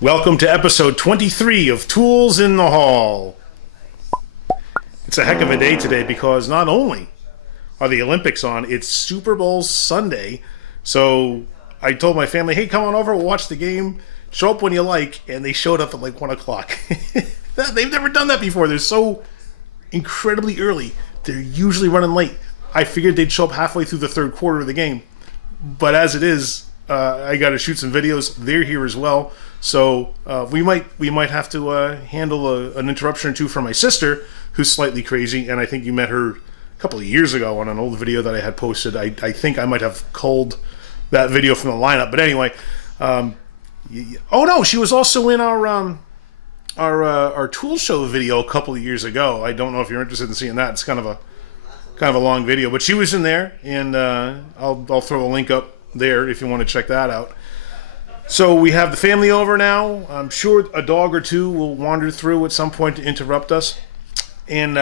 Welcome to episode 23 of Tools in the Hall. It's a heck of a day today because not only are the Olympics on, it's Super Bowl Sunday. So I told my family, hey, come on over, we'll watch the game. Show up when you like. And they showed up at like 1 o'clock. They've never done that before. They're so incredibly early. They're usually running late. I figured they'd show up halfway through the third quarter of the game. But as it is, I got to shoot some videos. They're here as well. So we might have to handle an interruption or two from my sister, who's slightly crazy, and I think you met her a couple of years ago on an old video that I had posted. I think I might have culled that video from the lineup, but anyway. Oh no, she was also in our tool show video a couple of years ago. I don't know if you're interested in seeing that. It's kind of a long video, but she was in there, and I'll throw a link up there if you want to check that out. So we have the family over now. I'm sure a dog or two will wander through at some point to interrupt us. And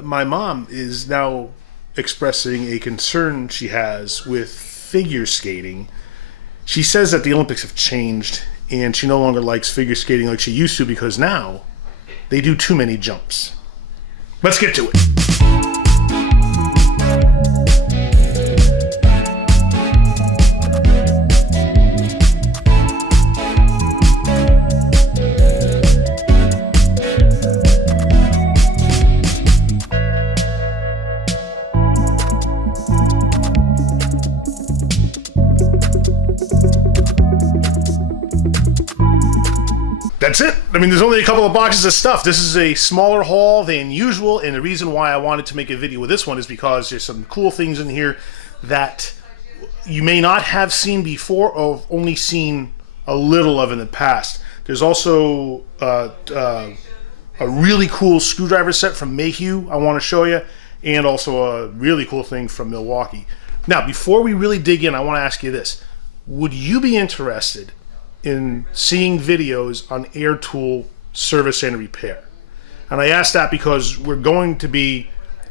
my mom is now expressing a concern she has with figure skating. She says that the Olympics have changed and she no longer likes figure skating like she used to because now they do too many jumps. Let's get to it. That's it. I mean, there's only a couple of boxes of stuff. This is a smaller haul than usual, and the reason why I wanted to make a video with this one is because there's some cool things in here that you may not have seen before or only seen a little of in the past. There's also a really cool screwdriver set from Mayhew I want to show you, and also a really cool thing from Milwaukee. Now, before we really dig in, I want to ask you this. Would you be interested in seeing videos on air tool service and repair? And I ask that because we're going to be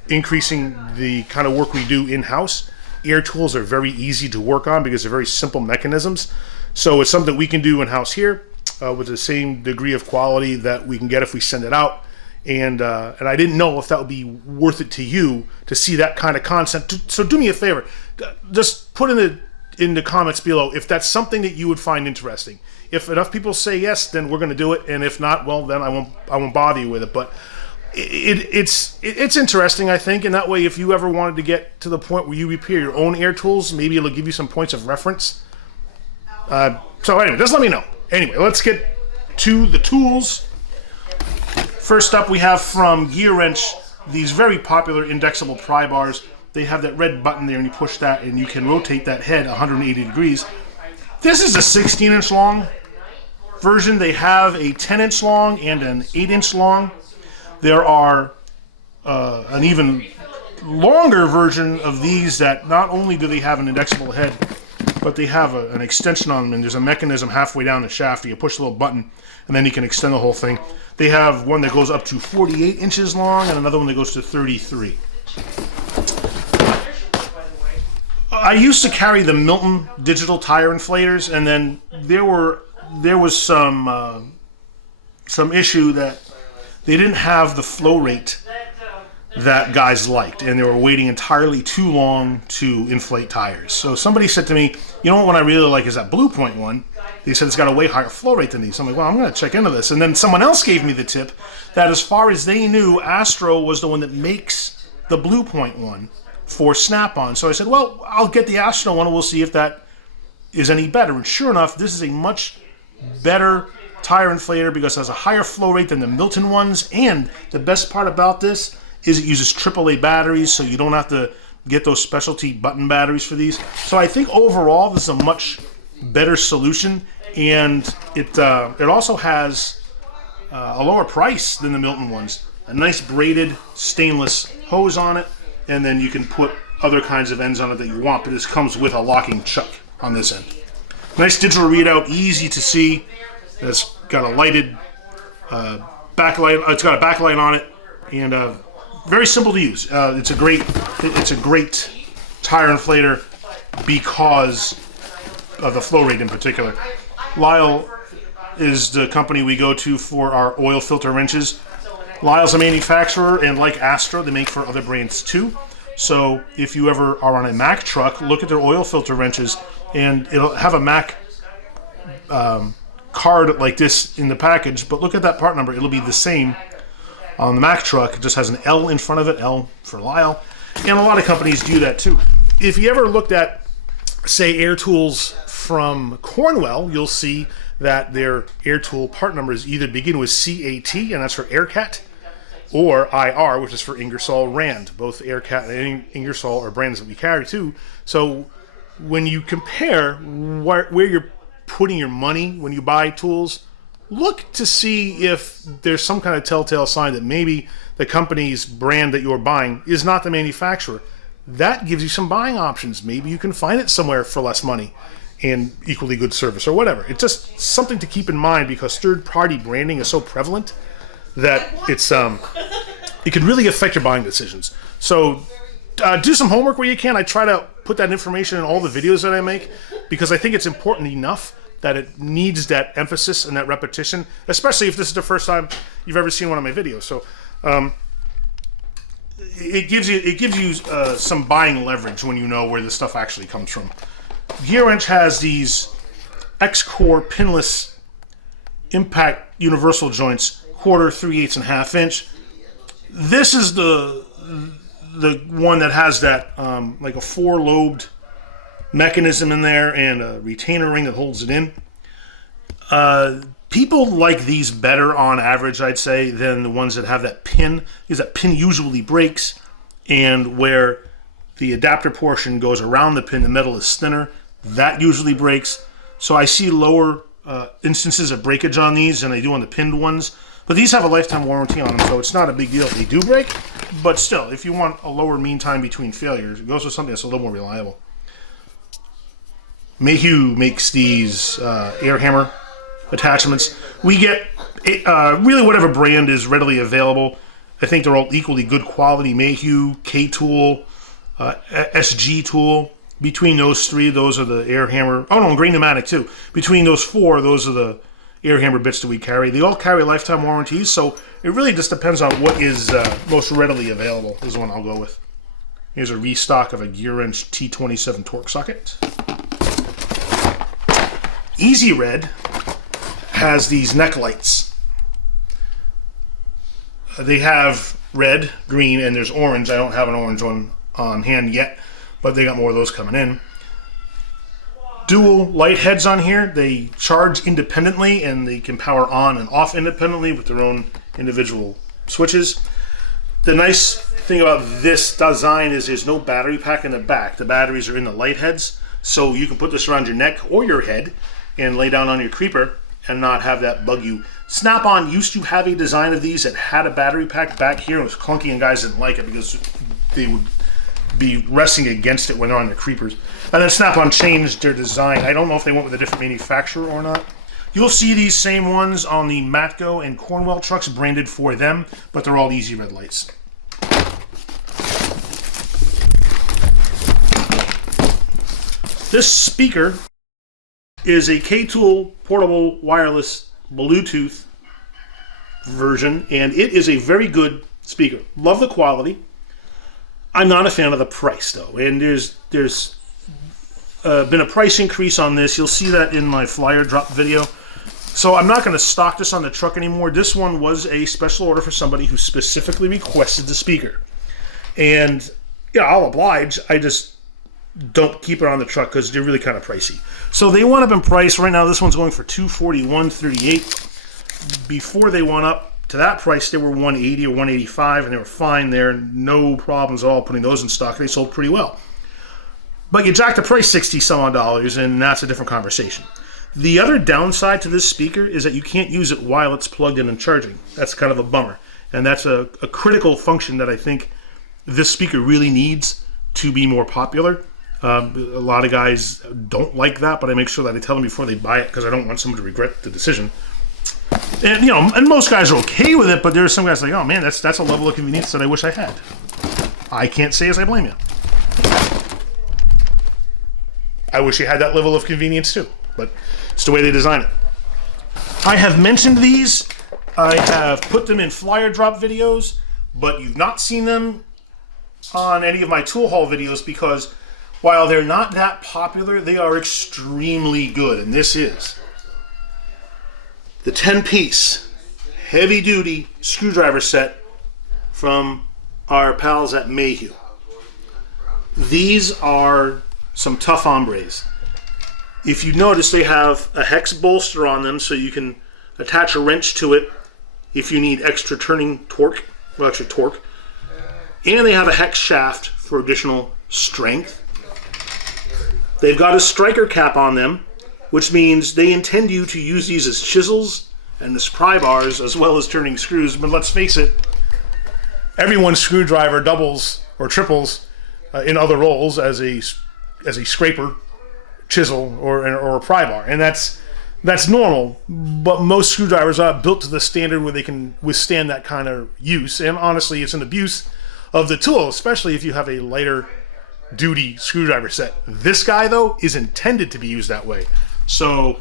increasing the kind of work we do in-house. Air tools are very easy to work on because they're very simple mechanisms. So it's something we can do in-house here with the same degree of quality that we can get if we send it out. And I didn't know if that would be worth it to you to see that kind of content. So do me a favor. Just put in the comments below if that's something that you would find interesting. If enough people say yes, then we're going to do it, and if not, well, then I won't bother you with it. But it's interesting, I think, and that way, if you ever wanted to get to the point where you repair your own air tools, maybe it'll give you some points of reference. So anyway, just let me know. Anyway, let's get to the tools. First up, we have from Gearwrench these very popular indexable pry bars. They have that red button there, and you push that, and you can rotate that head 180 degrees. This is a 16-inch long version. They have a 10-inch long and an 8-inch long. There are an even longer version of these that not only do they have an indexable head, but they have an extension on them, and there's a mechanism halfway down the shaft. You push a little button, and then you can extend the whole thing. They have one that goes up to 48 inches long and another one that goes to 33. I used to carry the Milton digital tire inflators, and then there was some issue that they didn't have the flow rate that guys liked, and they were waiting entirely too long to inflate tires. So somebody said to me, you know what one I really like is that Blue Point one. They said it's got a way higher flow rate than these. So I'm like, well, I'm going to check into this. And then someone else gave me the tip that as far as they knew, Astro was the one that makes the Blue Point one for Snap-on. So I said, well, I'll get the Astro one and we'll see if that is any better. And sure enough, this is a much better tire inflator because it has a higher flow rate than the Milton ones. And the best part about this is it uses AAA batteries, so you don't have to get those specialty button batteries for these. So I think overall this is a much better solution, and it also has a lower price than the Milton ones. A nice braided stainless hose on it, and then you can put other kinds of ends on it that you want, but this comes with a locking chuck on this end. Nice digital readout, easy to see. It's got a lighted backlight. It's got a backlight on it, and very simple to use. It's a great tire inflator because of the flow rate in particular. Lyle is the company we go to for our oil filter wrenches. Lyle's a manufacturer, and like Astro, they make for other brands too. So if you ever are on a Mack truck, look at their oil filter wrenches, and it'll have a Mack card like this in the package, but look at that part number. It'll be the same on the Mack truck. It just has an L in front of it, L for Lyle. And a lot of companies do that too. If you ever looked at, say, air tools from Cornwell, you'll see that their air tool part numbers either begin with CAT, and that's for AirCat, or IR, which is for Ingersoll Rand. Both AirCat and Ingersoll are brands that we carry too. So when you compare where you're putting your money when you buy tools, look to see if there's some kind of telltale sign that maybe the company's brand that you're buying is not the manufacturer. That gives you some buying options. Maybe you can find it somewhere for less money and equally good service or whatever. It's just something to keep in mind, because third-party branding is so prevalent that it can really affect your buying decisions. So do some homework where you can. I try to put that information in all the videos that I make, because I think it's important enough that it needs that emphasis and that repetition, especially if this is the first time you've ever seen one of my videos. So it gives you some buying leverage when you know where this stuff actually comes from. Gearwrench has these X-Core pinless impact universal joints, 1/4, 3/8, and 1/2 inch. This is the one that has that like a 4-lobed mechanism in there and a retainer ring that holds it in. People like these better on average, I'd say, than the ones that have that pin, because that pin usually breaks, and where the adapter portion goes around the pin, the metal is thinner. That usually breaks. So I see lower instances of breakage on these than I do on the pinned ones. But these have a lifetime warranty on them, so it's not a big deal if they do break. But still, if you want a lower mean time between failures, it goes with something that's a little more reliable. Mayhew makes these air hammer attachments. We get really whatever brand is readily available. I think they're all equally good quality. Mayhew, K-Tool, SG Tool. Between those three, those are the air hammer. Oh no, Green Pneumatic too. Between those four, those are the air hammer bits that we carry. They all carry lifetime warranties, so it really just depends on what is most readily available is the one I'll go with. Here's a restock of a Gearwrench T27 torque socket. Easy Red has these neck lights. They have red, green, and there's orange. I don't have an orange one on hand yet, but they got more of those coming in. Dual light heads on here. They charge independently, and they can power on and off independently with their own individual switches. The nice thing about this design is there's no battery pack in the back. The batteries are in the light heads, so you can put this around your neck or your head and lay down on your creeper and not have that bug you. Snap-on used to have a design of these that had a battery pack back here. It was clunky and guys didn't like it because they would be resting against it when they're on the creepers. And then Snap-on changed their design. I don't know if they went with a different manufacturer or not. You'll see these same ones on the Matco and Cornwell trucks branded for them, but they're all Easy Red lights. This speaker is a K-Tool portable wireless Bluetooth version, and it is a very good speaker. Love the quality. I'm not a fan of the price though, and there's been a price increase on this. You'll see that in my flyer drop video. So I'm not going to stock this on the truck anymore. This one was a special order for somebody who specifically requested the speaker, and yeah, I'll oblige. I just don't keep it on the truck because they're really kind of pricey. So they went up in price. Right now this one's going for $241.38. Before they went up to that price, they were $180 or $185, and they were fine there. No problems at all putting those in stock. They sold pretty well. But you jack the price $60 some odd dollars, and that's a different conversation. The other downside to this speaker is that you can't use it while it's plugged in and charging. That's kind of a bummer. And that's a critical function that I think this speaker really needs to be more popular. A lot of guys don't like that, but I make sure that I tell them before they buy it because I don't want someone to regret the decision. And you know, and most guys are okay with it, but there are some guys like, oh man, that's a level of convenience that I wish I had. I can't say as I blame you. I wish you had that level of convenience too, but it's the way they design it. I have mentioned these. I have put them in flyer drop videos, but you've not seen them on any of my tool haul videos because while they're not that popular, they are extremely good. And this is the 10-piece heavy-duty screwdriver set from our pals at Mayhew. These are some tough hombres. If you notice, they have a hex bolster on them so you can attach a wrench to it if you need extra turning torque, well, extra torque. And they have a hex shaft for additional strength. They've got a striker cap on them, which means they intend you to use these as chisels and as pry bars as well as turning screws. But let's face it, everyone's screwdriver doubles or triples in other roles as a scraper, chisel, or a pry bar, and that's normal. But most screwdrivers are built to the standard where they can withstand that kind of use. And honestly, it's an abuse of the tool, especially if you have a lighter duty screwdriver set. This guy, though, is intended to be used that way. So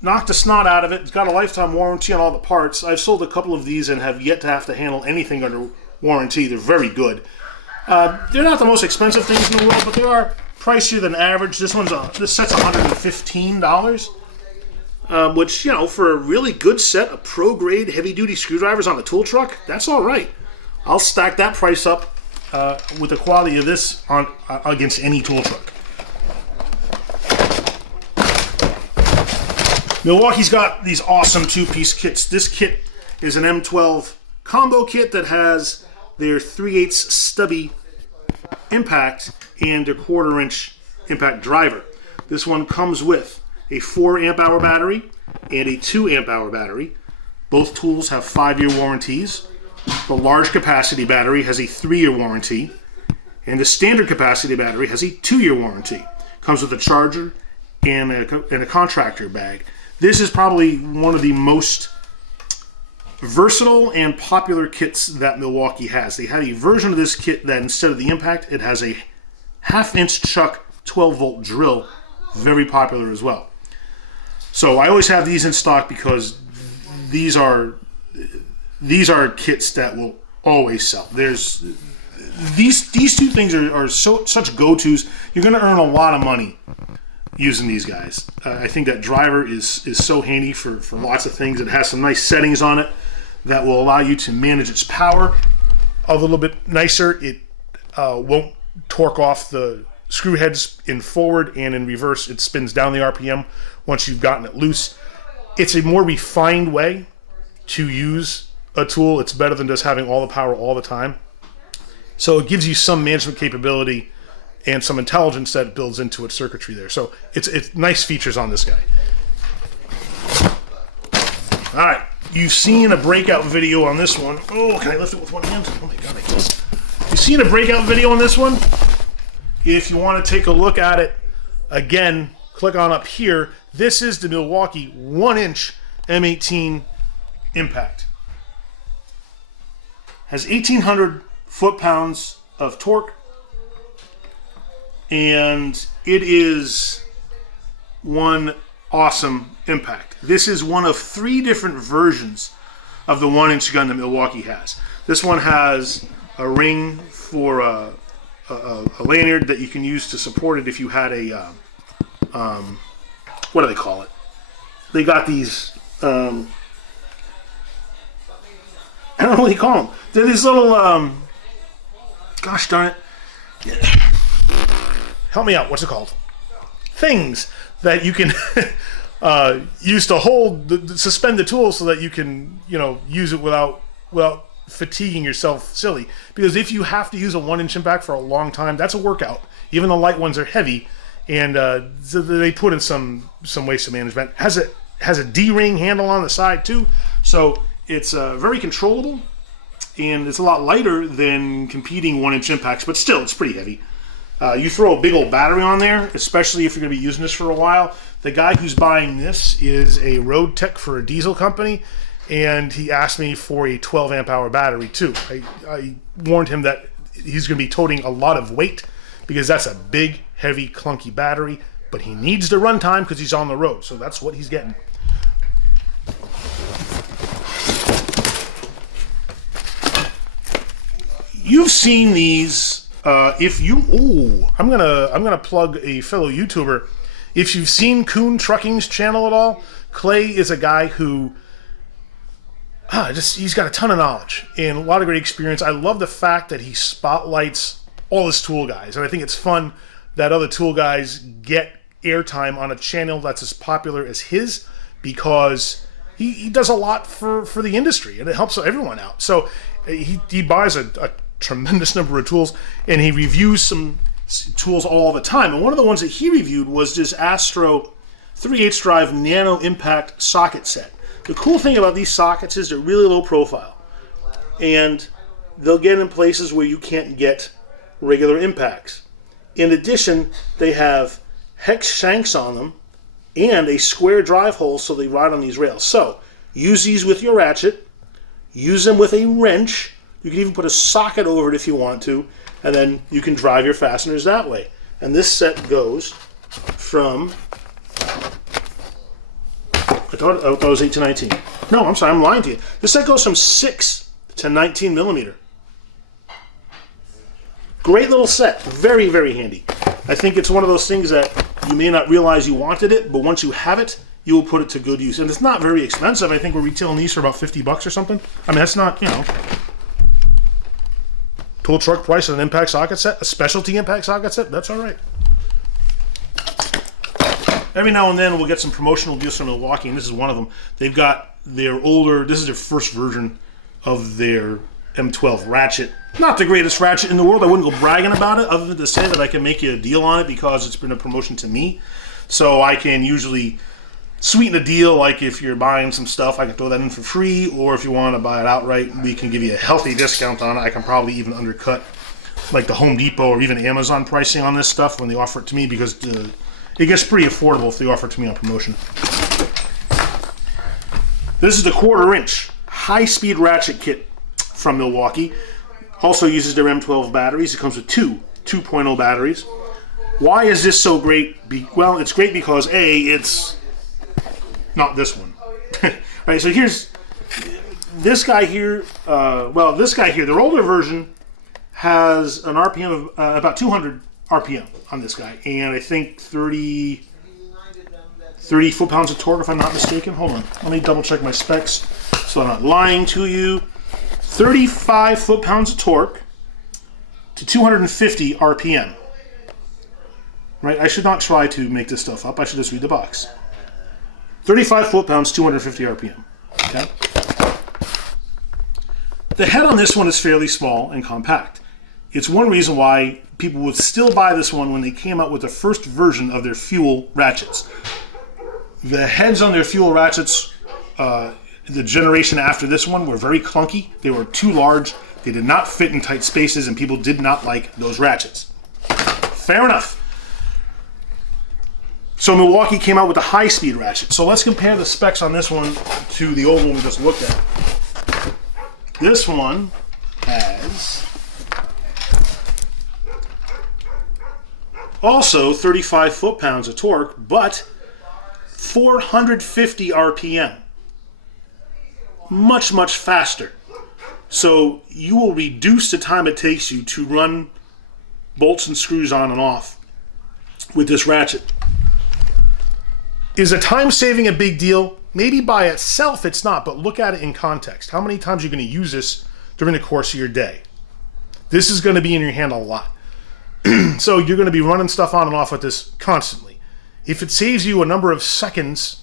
knock the snot out of it. It's got a lifetime warranty on all the parts. I've sold a couple of these and have yet to have to handle anything under warranty. They're very good. They're not the most expensive things in the world, but they are pricier than average. This set's $115, which, you know, for a really good set of pro-grade heavy-duty screwdrivers on the tool truck, that's all right. I'll stack that price up with the quality of this on against any tool truck. Milwaukee's got these awesome two-piece kits. This kit is an M12 combo kit that has their 3/8 stubby impact and a 1/4 inch impact driver. This one comes with a 4 amp hour battery and a 2 amp hour battery. Both tools have 5-year warranties. The large capacity battery has a 3-year warranty, and the standard capacity battery has a 2-year warranty. Comes with a charger and a contractor bag. This is probably one of the most versatile and popular kits that Milwaukee has. They had a version of this kit that instead of the impact, it has a 1/2 inch chuck 12-volt drill. Very popular as well. So I always have these in stock because these are kits that will always sell. There's these two things are such go-tos. You're going to earn a lot of money using these guys. I think that driver is so handy for lots of things. It has some nice settings on it that will allow you to manage its power a little bit nicer. It won't torque off the screw heads in forward, and in reverse it spins down the RPM once you've gotten it loose. It's a more refined way to use a tool. It's better than just having all the power all the time. So it gives you some management capability and some intelligence that it builds into its circuitry there. So it's nice features on this guy. All right, you've seen a breakout video on this one. Oh, can I lift it with one hand? Oh my God, I can't. You've seen a breakout video on this one. If you want to take a look at it, again, click on up here. This is the Milwaukee 1-inch M18 impact. Has 1,800 foot-pounds of torque, and it is one awesome impact. This is one of 3 different versions of the 1-inch gun that Milwaukee has. This one has a ring for a lanyard that you can use to support it if you had a what do they call it? They got these I don't know what you call them. They're these little gosh darn it, help me out, what's it called? Things that you can use to hold suspend the tool so that you can, you know, use it without fatiguing yourself silly. Because if you have to use a 1-inch impact for a long time, that's a workout. Even the light ones are heavy, and so they put in some ways to management. Has a D-ring handle on the side too, so it's very controllable, and it's a lot lighter than competing 1-inch impacts, but still it's pretty heavy. You throw a big old battery on there, especially if you're going to be using this for a while. The guy who's buying this is a road tech for a diesel company, and he asked me for a 12 amp hour battery too. I warned him that he's going to be toting a lot of weight because that's a big, heavy, clunky battery, but he needs the runtime because he's on the road, so that's what he's getting. seen these, if you, I'm gonna plug a fellow YouTuber. If you've seen Coon Trucking's channel at all, Clay is a guy who, he's got a ton of knowledge and a lot of great experience. I love the fact that he spotlights all his tool guys, and I think it's fun that other tool guys get airtime on a channel that's as popular as his, because he does a lot for the industry and it helps everyone out. So he buys a tremendous number of tools and he reviews some tools all the time. And one of the ones that he reviewed was this Astro 3/8 drive nano impact socket set. The cool thing about these sockets is they're really low profile and they'll get in places where you can't get regular impacts. In addition, they have hex shanks on them and a square drive hole so they ride on these rails. So use these with your ratchet, use them with a wrench. You can even put a socket over it if you want to, and then you can drive your fasteners that way. And this set goes from, I thought it was 8 to 19. No, I'm sorry, I'm lying to you. This set goes from 6 to 19 millimeter. Great little set, very, very handy. I think it's one of those things that you may not realize you wanted it, but once you have it, you will put it to good use. And it's not very expensive. I think we're retailing these for about 50 bucks or something. I mean, that's not, tool truck price on an impact socket set, a specialty impact socket set, that's all right. Every now and then we'll get some promotional deals from Milwaukee, and this is one of them. They've got their older, this is their first version of their M12 ratchet. Not the greatest ratchet in the world. I wouldn't go bragging about it other than to say that I can make you a deal on it because it's been a promotion to me. So I can usually sweeten a deal, like if you're buying some stuff, I can throw that in for free, or if you want to buy it outright, we can give you a healthy discount on it. I can probably even undercut like the Home Depot or even Amazon pricing on this stuff when they offer it to me, because it gets pretty affordable if they offer it to me on promotion. This is the 1/4 inch high-speed ratchet kit from Milwaukee. Also uses their M12 batteries. It comes with two 2.0 batteries. Why is this so great? Well, it's great because A, it's not this one. Right, so here's this guy here. This guy here, their older version has an RPM of about 200 RPM on this guy, and I think 30 foot-pounds of torque, if I'm not mistaken. Hold on, let me double check my specs so I'm not lying to you. 35 foot-pounds of torque to 250 RPM. Right, I should not try to make this stuff up. I should just read the box. 35 foot-pounds, 250 RPM. Okay. The head on this one is fairly small and compact. It's one reason why people would still buy this one when they came out with the first version of their fuel ratchets. The heads on their fuel ratchets, the generation after this one, were very clunky. They were too large. They did not fit in tight spaces, and people did not like those ratchets. Fair enough. So Milwaukee came out with a high-speed ratchet. So let's compare the specs on this one to the old one we just looked at. This one has also 35 foot-pounds of torque, but 450 RPM. Much, much faster. So you will reduce the time it takes you to run bolts and screws on and off with this ratchet. Is a time saving a big deal? Maybe by itself it's not, but look at it in context. How many times are you going to use this during the course of your day? This is going to be in your hand a lot. So you're going to be running stuff on and off with this constantly. If it saves you a number of seconds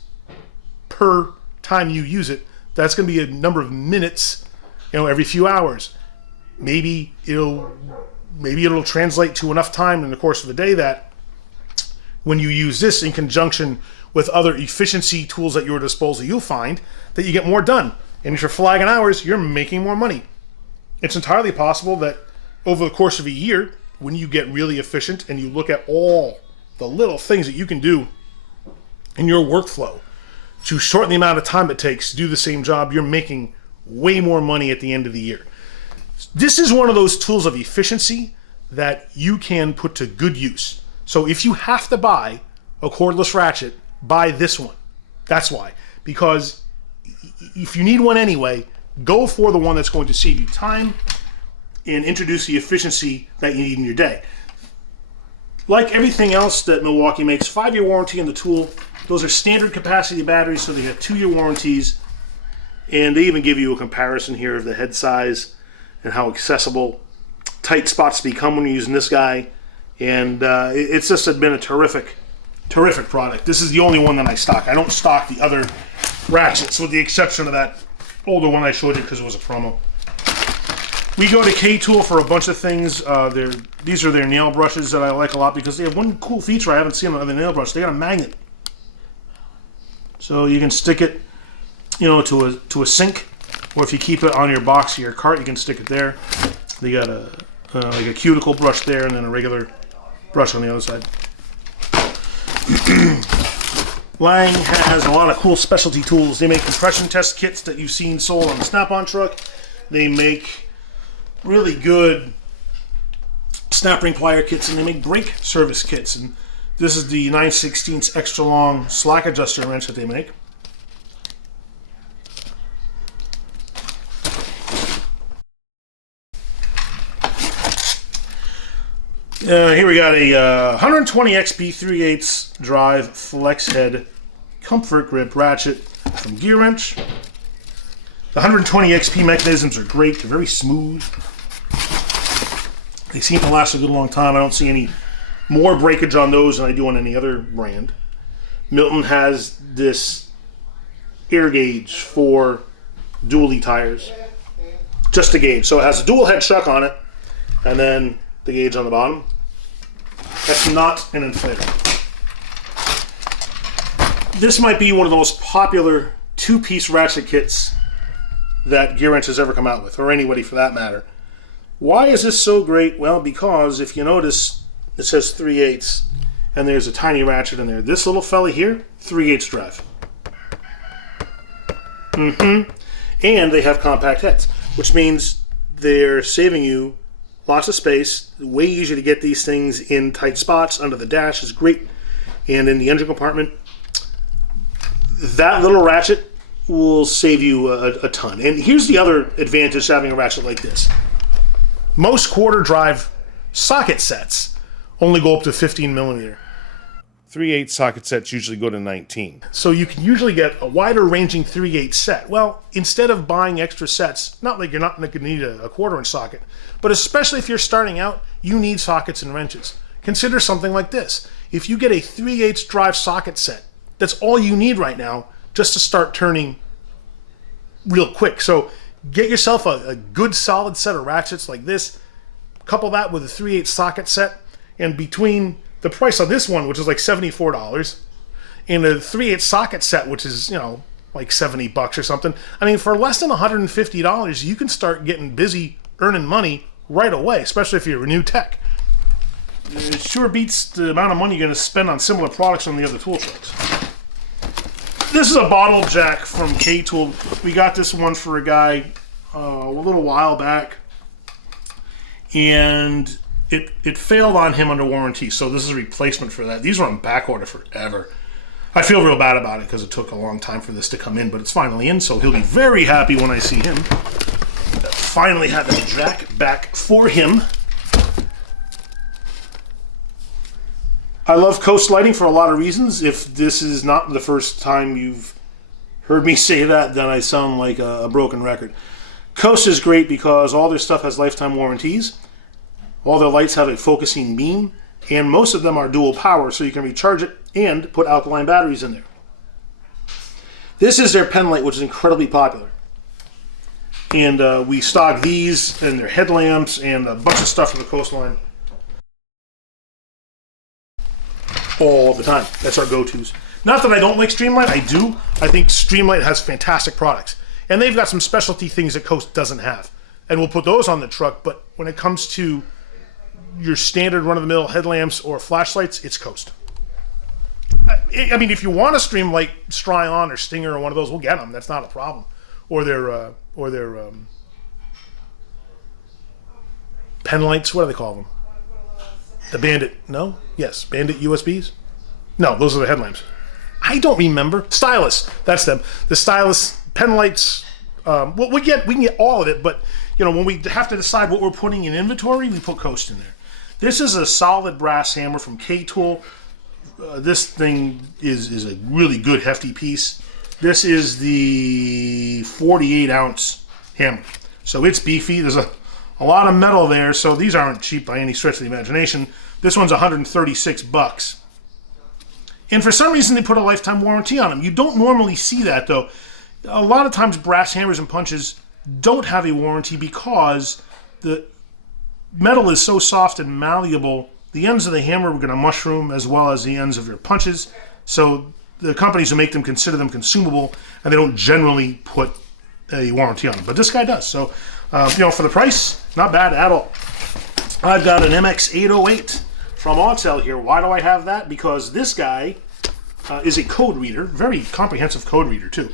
per time you use it, that's going to be a number of minutes, every few hours. Maybe it'll translate to enough time in the course of the day that when you use this in conjunction with other efficiency tools at your disposal, you'll find that you get more done. And if you're flagging hours, you're making more money. It's entirely possible that over the course of a year, when you get really efficient and you look at all the little things that you can do in your workflow to shorten the amount of time it takes to do the same job, you're making way more money at the end of the year. This is one of those tools of efficiency that you can put to good use. So if you have to buy a cordless ratchet, buy this one. That's why. Because if you need one anyway, go for the one that's going to save you time and introduce the efficiency that you need in your day. Like everything else that Milwaukee makes, 5-year warranty on the tool. Those are standard capacity batteries, so they have 2-year warranties. And they even give you a comparison here of the head size and how accessible tight spots become when you're using this guy. And it's just been a terrific product. This is the only one that I stock. I don't stock the other ratchets, with the exception of that older one I showed you because it was a promo. We go to K-Tool for a bunch of things. These are their nail brushes that I like a lot because they have one cool feature I haven't seen on other nail brushes. They got a magnet. So you can stick it, you know, to a sink, or if you keep it on your box of your cart, you can stick it there. They got like a cuticle brush there, and then a regular brush on the other side. Lang has a lot of cool specialty tools. They make compression test kits that you've seen sold on the Snap-on truck. They make really good snap ring plier kits, and they make brake service kits. And this is the 9/16 extra long slack adjuster wrench that they make. Here we got a 120 XP 3/8 drive flex head comfort grip ratchet from Gearwrench. The 120 XP mechanisms are great. They're very smooth. They seem to last a good long time. I don't see any more breakage on those than I do on any other brand. Milton has this air gauge for dually tires. Just a gauge. So it has a dual head chuck on it, and then the gauge on the bottom. That's not an inflator. This might be one of the most popular 2-piece ratchet kits that Gearwrench has ever come out with, or anybody for that matter. Why is this so great? Well, because if you notice, it says 3/8, and there's a tiny ratchet in there. This little fella here, 3/8 drive. And they have compact heads, which means they're saving you lots of space. Way easier to get these things in tight spots. Under the dash is great, and in the engine compartment. That little ratchet will save you a ton. And here's the other advantage to having a ratchet like this. Most quarter drive socket sets only go up to 15 millimeter. 3/8 socket sets usually go to 19. So you can usually get a wider ranging 3/8 set. Well, instead of buying extra sets, not like you're not going to need a 1/4-inch socket, but especially if you're starting out, you need sockets and wrenches. Consider something like this. If you get a 3/8 drive socket set, that's all you need right now just to start turning real quick. So get yourself a good solid set of ratchets like this, couple that with a 3/8 socket set, and between the price on this one, which is like $74, and a 3/8 socket set, which is, you know, like $70 or something. I mean, for less than $150, you can start getting busy earning money right away, especially if you're a new tech. It sure beats the amount of money you're going to spend on similar products on the other tool trucks. This is a bottle jack from K-Tool. We got this one for a guy a little while back, and it failed on him under warranty, so this is a replacement for that. These were on back order forever. I feel real bad about it because it took a long time for this to come in, but it's finally in, so he'll be very happy when I see him. Finally had that jack back for him. I love Coast lighting for a lot of reasons. If this is not the first time you've heard me say that, then I sound like a broken record. Coast is great because all their stuff has lifetime warranties. All their lights have a focusing beam, and most of them are dual power, so you can recharge it and put alkaline batteries in there. This is their pen light, which is incredibly popular. And we stock these and their headlamps and a bunch of stuff from the Coastline all the time. That's our go-tos. Not that I don't like Streamlight, I do. I think Streamlight has fantastic products. And they've got some specialty things that Coast doesn't have. And we'll put those on the truck, but when it comes to your standard run-of-the-mill headlamps or flashlights, it's Coast. I mean, if you want a Streamlight Stryon or Stinger or one of those, we'll get them. That's not a problem. Or their pen lights. What do they call them? The Bandit. No? Yes. Bandit USBs? No, those are the headlamps. I don't remember. Stylus. That's them. The Stylus pen lights. Well, we can get all of it, but you know, when we have to decide what we're putting in inventory, we put Coast in there. This is a solid brass hammer from K-Tool. This thing is a really good hefty piece. This is the 48-ounce hammer. So it's beefy. There's a lot of metal there, so these aren't cheap by any stretch of the imagination. This one's $136. And for some reason, they put a lifetime warranty on them. You don't normally see that, though. A lot of times, brass hammers and punches don't have a warranty because the metal is so soft and malleable. The ends of the hammer are going to mushroom as well as the ends of your punches. So the companies who make them consider them consumable, and they don't generally put a warranty on them. But this guy does. So, you know, for the price, not bad at all. I've got an MX808 from Autel here. Why do I have that? Because this guy is a code reader, very comprehensive code reader too.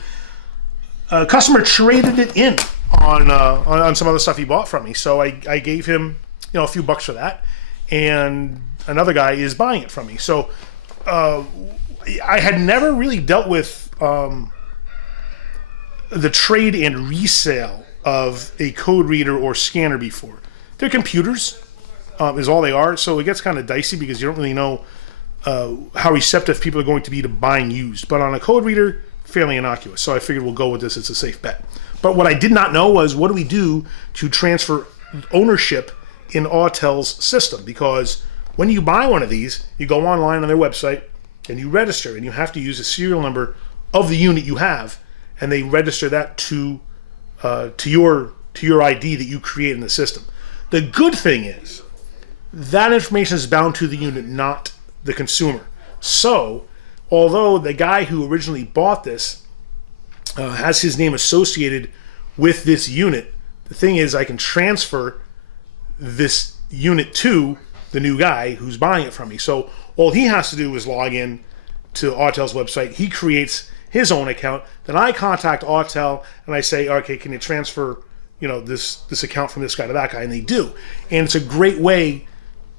A customer traded it in on some other stuff he bought from me, so I gave him, you know, a few bucks for that, and another guy is buying it from me. So I had never really dealt with the trade and resale of a code reader or scanner before. They're computers, is all they are, so it gets kind of dicey because you don't really know how receptive people are going to be to buying used. But on a code reader, fairly innocuous, so I figured we'll go with this. It's a safe bet. But what I did not know was, what do we do to transfer ownership in Autel's system? Because when you buy one of these, you go online on their website and you register, and you have to use a serial number of the unit you have, and they register that to your ID that you create in the system. The good thing is that information is bound to the unit, not the consumer. So, although the guy who originally bought this has his name associated with this unit, the thing is I can transfer this unit to the new guy who's buying it from me. So all he has to do is log in to Autel's website. He creates his own account. Then I contact Autel and I say, okay, can you transfer, you know, this account from this guy to that guy? And they do. And it's a great way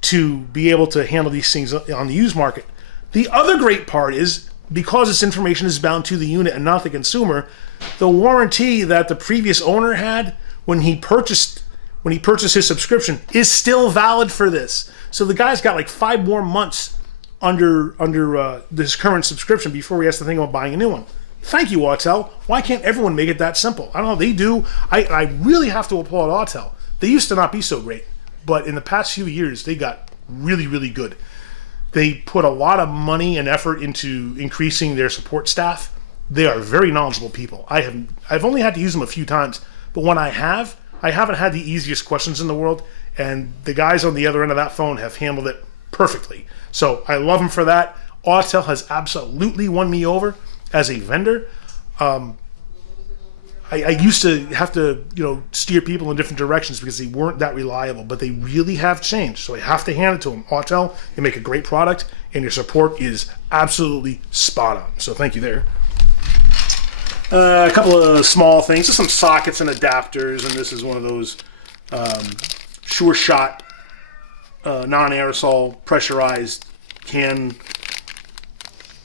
to be able to handle these things on the used market. The other great part is, because this information is bound to the unit and not the consumer, the warranty that the previous owner had when he purchased his subscription is still valid for this. So the guy's got like 5 more months under this current subscription before he has to think about buying a new one. Thank you, Autel. Why can't everyone make it that simple? I don't know, they do. I really have to applaud Autel. They used to not be so great, but in the past few years, they got really, really good. They put a lot of money and effort into increasing their support staff. They are very knowledgeable people. I've only had to use them a few times, but when I haven't had the easiest questions in the world, and the guys on the other end of that phone have handled it perfectly. So I love them for that. Autel has absolutely won me over as a vendor. I used to have to, you know, steer people in different directions because they weren't that reliable, but they really have changed. So I have to hand it to them. Autel, you make a great product, and your support is absolutely spot on. So thank you there. A couple of small things, just some sockets and adapters, and this is one of those Sure Shot non-aerosol pressurized can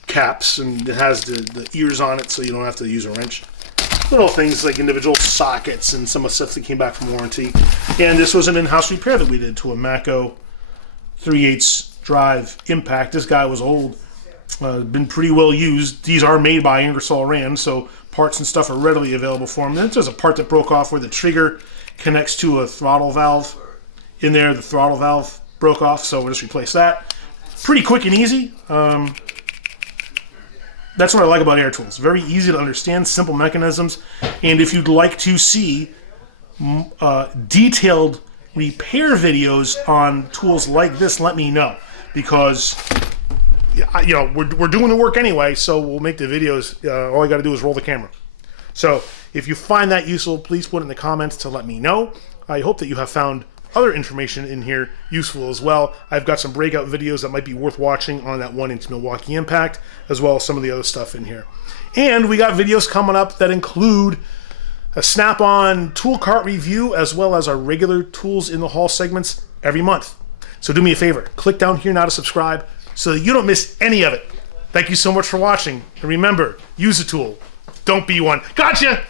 caps, and it has the ears on it, so you don't have to use a wrench. Little things like individual sockets and some of the stuff that came back from warranty. And this was an in-house repair that we did to a Mako 3/8 drive impact. This guy was old, been pretty well used. These are made by Ingersoll Rand, so parts and stuff are readily available for them. Then there's a part that broke off where the trigger connects to a throttle valve. In there, the throttle valve broke off, so we'll just replace that. Pretty quick and easy. That's what I like about air tools. Very easy to understand, simple mechanisms. And if you'd like to see detailed repair videos on tools like this, let me know. Because, you know, we're doing the work anyway, so we'll make the videos. All I got to do is roll the camera. So if you find that useful, please put it in the comments to let me know. I hope that you have found other information in here useful as well. I've got some breakout videos that might be worth watching on that 1-inch Milwaukee impact, as well as some of the other stuff in here. And we got videos coming up that include a snap-on tool cart review, as well as our regular tools in the haul segments every month. So do me a favor, click down here now to subscribe so that you don't miss any of it. Thank you so much for watching, and remember, use a tool, don't be one. Gotcha!